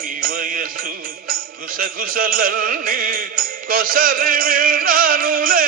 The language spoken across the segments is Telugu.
మిసిమి వయసు గుసగుసలన్నీ కొసరి విన్నానులే.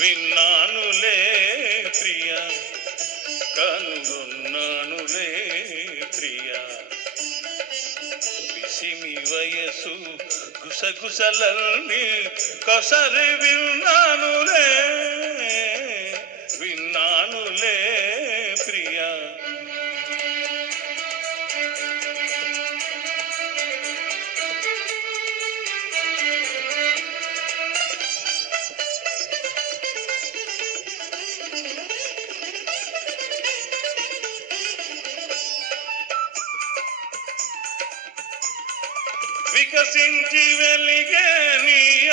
విన్నానులే ప్రియ కనుగొన్నానులే ప్రియ. విసిమి వయసు గుసగుసలల్ని కసరి విన్నానులే వికసించి వెలిగే నీ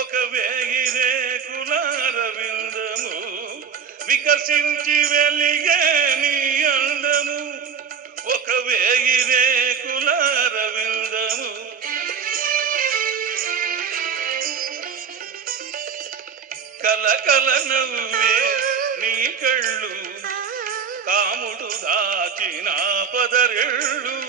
ఒక వేయి రేకుల రవిందము. వికసించి వెలిగే నీ ఒక వేయి రేకుల రవిందము. కలకల నవ్వే నీ కళ్ళు కాముడు దాచిన పదరెళ్ళు.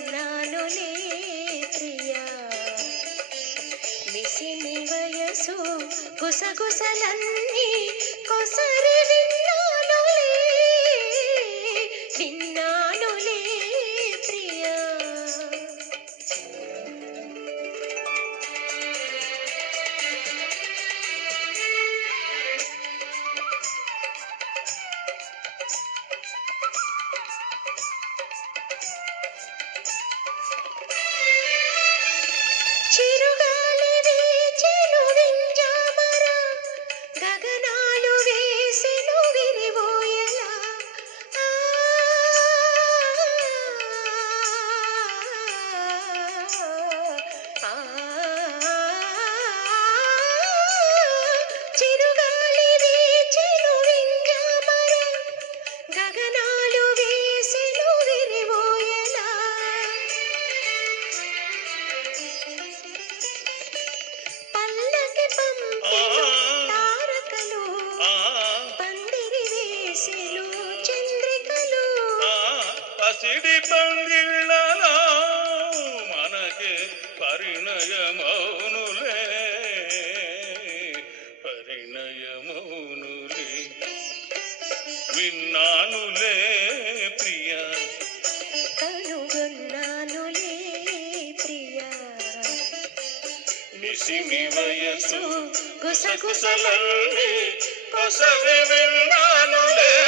కనుగొన్నానులే ప్రియ. మిసిమి వయసు కుసగుసలన్నీ కొసరి పసిడి పందిళ్ళలో మనకి పరిణయమౌనులే. పరిణయమౌనులే. విన్నానులే ప్రియా. కనుగొన్నానులే ప్రియా. నిసిమి వయసు గుసగుసలన్నీ కొసవి విన్నానులే.